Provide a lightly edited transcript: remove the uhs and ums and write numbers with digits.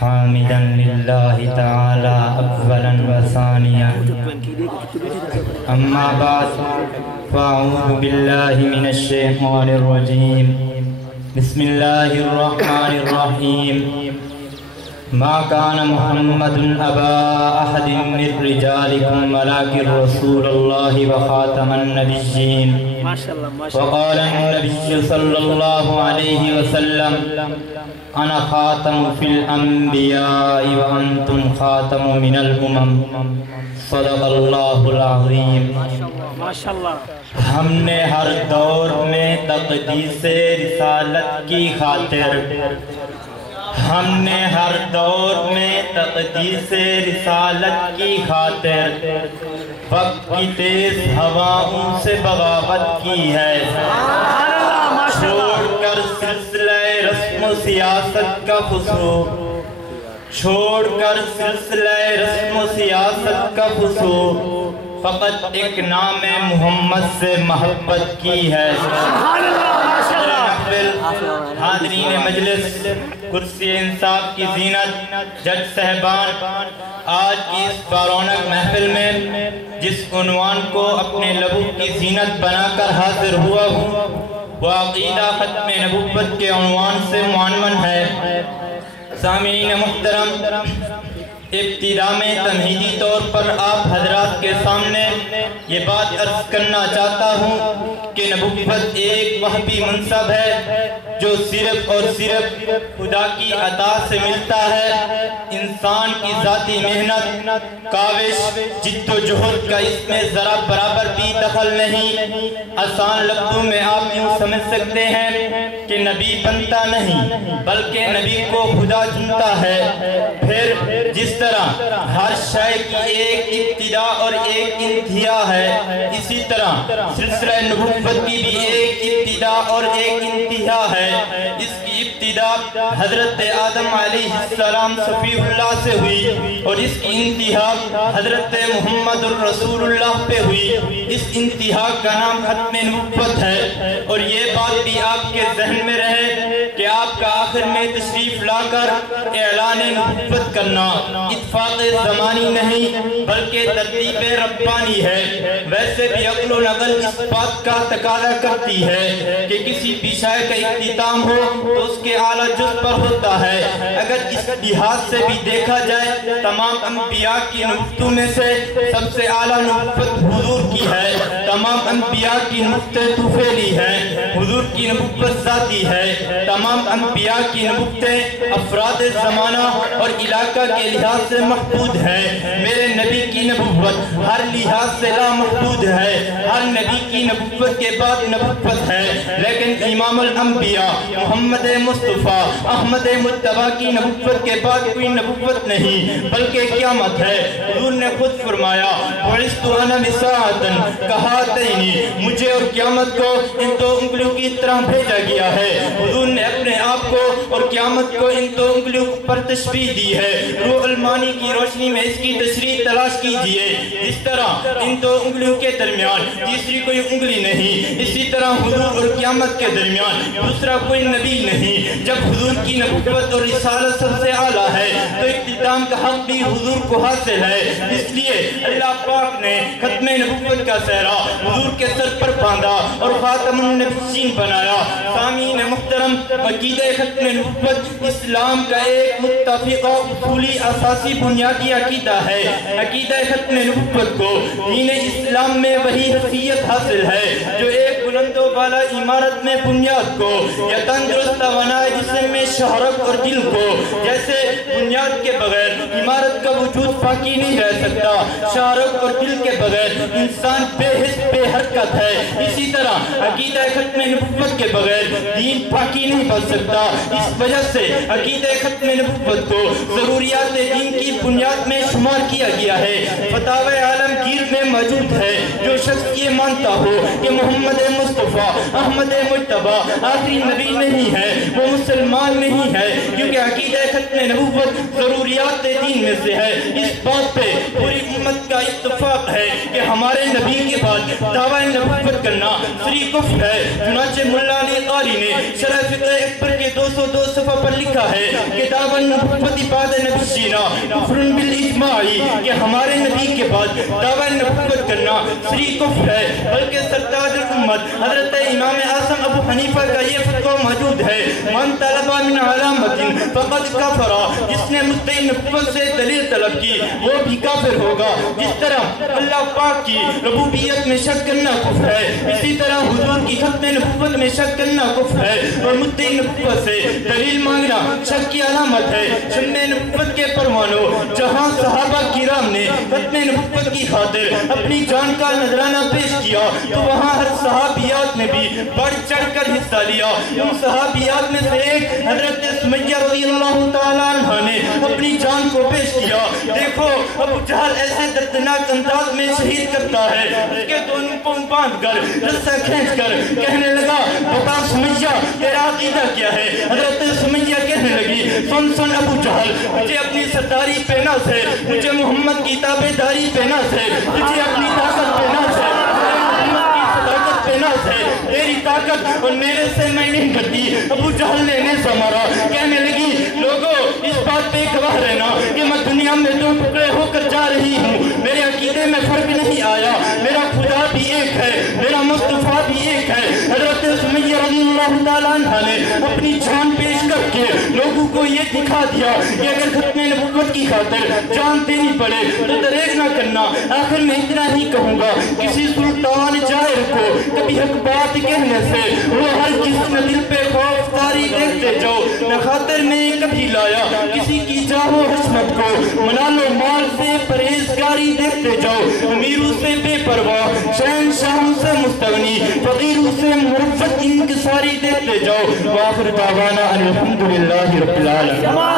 حامدا للہ تعالی اولا و ثانیا اما بعد فاعوذ باللہ من الشیطان الرجیم بسم اللہ الرحمن الرحیم ما كان محمد أبا أحد من رجالكم ولكن رسول الله وخاتم النبيين وقال النبي صلى الله عليه وسلم أنا خاتم في الأنبياء وأنتم خاتم من الأمم صدق الله العظيم ہم نے ہر دور میں تقدیس رسالت کی خاطر ہم نے ہر دور میں تقدیس رسالت کی خاطر وقت کی تیز ہواؤں سے بغاوت کی ہے چھوڑ کر سلسلہ رسم و سیاست کا فسوق چھوڑ کر سلسلہ رسم و سیاست کا فسوق فقط ایک نام محمد سے محبت کی ہے حاضرین مجلس کرسی انصاف کی زینت جج صاحبان آج کی اس بارونق محفل میں جس عنوان کو اپنے لبوں کی زینت بنا کر حاضر ہوا ہوں وہ عقیدہ ختم نبوت کے عنوان سے معنون ہے سامعین محترم ابتدا میں تمہیدی طور پر آپ حضرات کے سامنے یہ بات عرض کرنا چاہتا ہوں کہ نبوت ایک وہبی منصب ہے جو صرف اور صرف خدا کی عطا سے ملتا ہے انسان کی ذاتی محنت کاوش جد و جہد کا اس میں ذرا برابر بھی دخل نہیں آسان لفظوں میں آپ یوں سمجھ سکتے ہیں کہ نبی بنتا نہیں بلکہ نبی کو خدا چنتا ہے پھر جس طرح ہر شے کی ایک ابتدا اور ایک انتہا ہے اسی طرح سلسلہ نبوت کی بھی ایک ابتدا اور ایک انتہا ہے اس کی ابتدا حضرت آدم علیہ السلام صفی اللہ سے ہوئی اور اس کی انتہا حضرت محمد الرسول اللہ پہ ہوئی اس انتہا کا نام ختم نبوت ہے اور یہ بات بھی آپ کے ذہن میں رہے کہ آپ کا آخر میں تشریف لا کر اعلان نبوت کرنا اتفاق زمانی نہیں بلکہ ترتیب ربانی ہے ویسے بھی عقل و نقل اس بات کا تقاضا کرتی ہے کہ کسی بھی شے کا اختتام ہو تو اس کے اعلیٰ جز پر ہوتا ہے اگر اس لحاظ سے بھی دیکھا جائے تمام انبیاء کی نبوتوں میں سے سب سے اعلیٰ نبوت حضور کی ہے تمام انبیاء کی نبوتیں طفیلی ہیں حضور کی نبوت ذاتی ہے تمام انبیاء کی نبوتیں افراد زمانہ اور علاقہ کے لحاظ سے محدود ہے میرے نبی کی نبوت ہر لحاظ سے لا محدود ہے ہر نبی کی نبوت کے بعد نبوت ہے لیکن امام الانبیاء محمد مصطفیٰ احمد مجتبیٰ کی نبوت کے بعد کوئی نبوت نہیں بلکہ قیامت ہے حضور نے خود فرمایا وَعِسْتُ أَنَا بِسَاعَةً كَهَاتَيْنِ مجھے اور قیامت کو ان دو انگلیوں کی طرح بھیجا گیا ہے حضور نے اپنے آپ کو اور قیامت کو ان دو انگلیوں پر تشبیہ دی ہے روح المانی کی روشنی میں اس کی تشریح تلاش کیجئے جس طرح ان دو انگلیوں کے درمیان تیسری کوئی انگلی نہیں اسی طرح حضور اور قیامت کے درمیان دوسرا کوئی نبی نہیں جب حضور کی نبوت اور رسالت سب سے اعلیٰ ہے تو اختتام کا حق بھی حضور کو حاصل ہے اس لیے اللہ پاک نے ختم نبوت کا سہرا حضور کے سر پر باندھا اور خاتم النبیین بنایا سامعین محترم عقیدہ ختم نبوت اسلام کا ایک متفقہ اصولی اساسی بنیادی عقیدہ ہے عقیدہ ختم نبوت کو دین اسلام میں وہی حیثیت حاصل ہے جو ایک بلند و بالا عمارت میں بنیاد کو یا تندرست بنائے جسم میں شہرت اور دل کو جیسے بنیاد کے بغیر عمارت کا وجود باقی نہیں رہ سکتا شہرت اور دل کے بغیر انسان بے حس بے حرکت ہے اسی طرح عقیدہ ختم نبوت کے بغیر دین باقی نہیں بن سکتا اس وجہ سے عقیدہ ختم نبوت کو ضروریات دین کی بنیاد میں شمار کیا گیا ہے فتاوی عالمگیر میں موجود ہے جو شخص یہ مانتا ہو کہ محمد مصطفیٰ احمد مجتبیٰ آخری نبی نہیں ہے وہ مسلمان نہیں ہے کیونکہ عقیدہ ختم نبوت ضروریات دین میں سے ہے اس بات پہ پوری امت کا اتفاق ہے کہ ہمارے نبی کے بعد دعویٰ نبوت کرنا شری کفر ہے چنانچہ مولا علی قاری نے شرح فقہ اکبر کے 202 صفحہ پر لکھا ہے کہ دعوت نبوت بعد نبینا کفر بالاجماعی کہ ہمارے نبی کے بعد دعوت نبوت کرنا صریح کفر ہے، بلکہ سرتاج الامت حضرت امام اعظم ابو حنیفہ کا یہ فتویٰ موجود ہے، من طلب من علامت فقد کفر، جس نے مدعی نبوت سے دلیل طلب کی وہ بھی کافر ہوگا۔ جس طرح اللہ پاک کی ربوبیت میں شک کرنا کفر ہے، اسی طرح حضور کی ختم نبوت میں شک کرنا کفر ہے، اور مدعی نبوت سے دلیل مانگنا شک کی علامت ہے۔ شم نبوت کے پروانوں جہاں صحابہ کرام نے ختم نبوت کی خاطر اپنی جان کا نذرانہ پیش کیا تو وہاں ہر صحابیات نے بھی بڑھ چڑھ کر حصہ لیا۔ ان صحابیات میں سے ایک حضرت سمیہ رضی اللہ تعالیٰ عنہ نے اپنی جان کو پیش کیا۔ دیکھو ابو جہل ایسے دردناک انداز میں شہید کرتا ہے، اس کے دونوں پاؤں باندھ کر رسہ کھینچ کر کہنے لگا بتا سمیہ تیرا عقیدہ کیا ہے؟ حضرت سمیہ کہنے لگی سن ابو جہل، مجھے اپنی سرداری پہ ناز ہے، مجھے محمد کی تابعداری پہ ناز ہے، مجھے اپنی طاقت پہ ناز ہے، محمد کی صداقت پہ ناز ہے، تیری طاقت اور میرے سے میں نہیں کرتی۔ ابو جہل نے نیزہ مارا، کہنے لگی لوگوں اس بات پہ گواہ رہنا کہ میں دنیا میں دو ٹکڑے ہو کر جا رہی ہوں، میرے عقیدے میں فرق نہیں آیا، میرا خدا بھی ایک ہے، میرا مصطفیٰ بھی ایک ہے۔ حضرت سمیہ رضی اللہ تعالیٰ عنہ نے اپنی جان پیش کر کے لوگوں کو یہ دکھا دیا کہ اگر ختم نبوت کی خاطر جان دینی پڑے تو دریغ نہ کرنا۔ آخر میں اتنا ہی کہوں گا، کسی سلطان جائر کو کبھی حق بات کہنے سے وہ ہر کس نہ دل پہ خوف تاری دیکھتے جاؤ، نہ خاطر میں کبھی لایا کسی کی جاہو حشمت کو، منا لو مال سے پرہیزگاری دیکھتے جاؤ، امیروں سے بے پرواہ شہنشاہوں سے مستغنی، فقیروں سے مرفت انکساری دیکھتے جاؤ۔ وآخر دعوانا الحمدللہ رب العالمین۔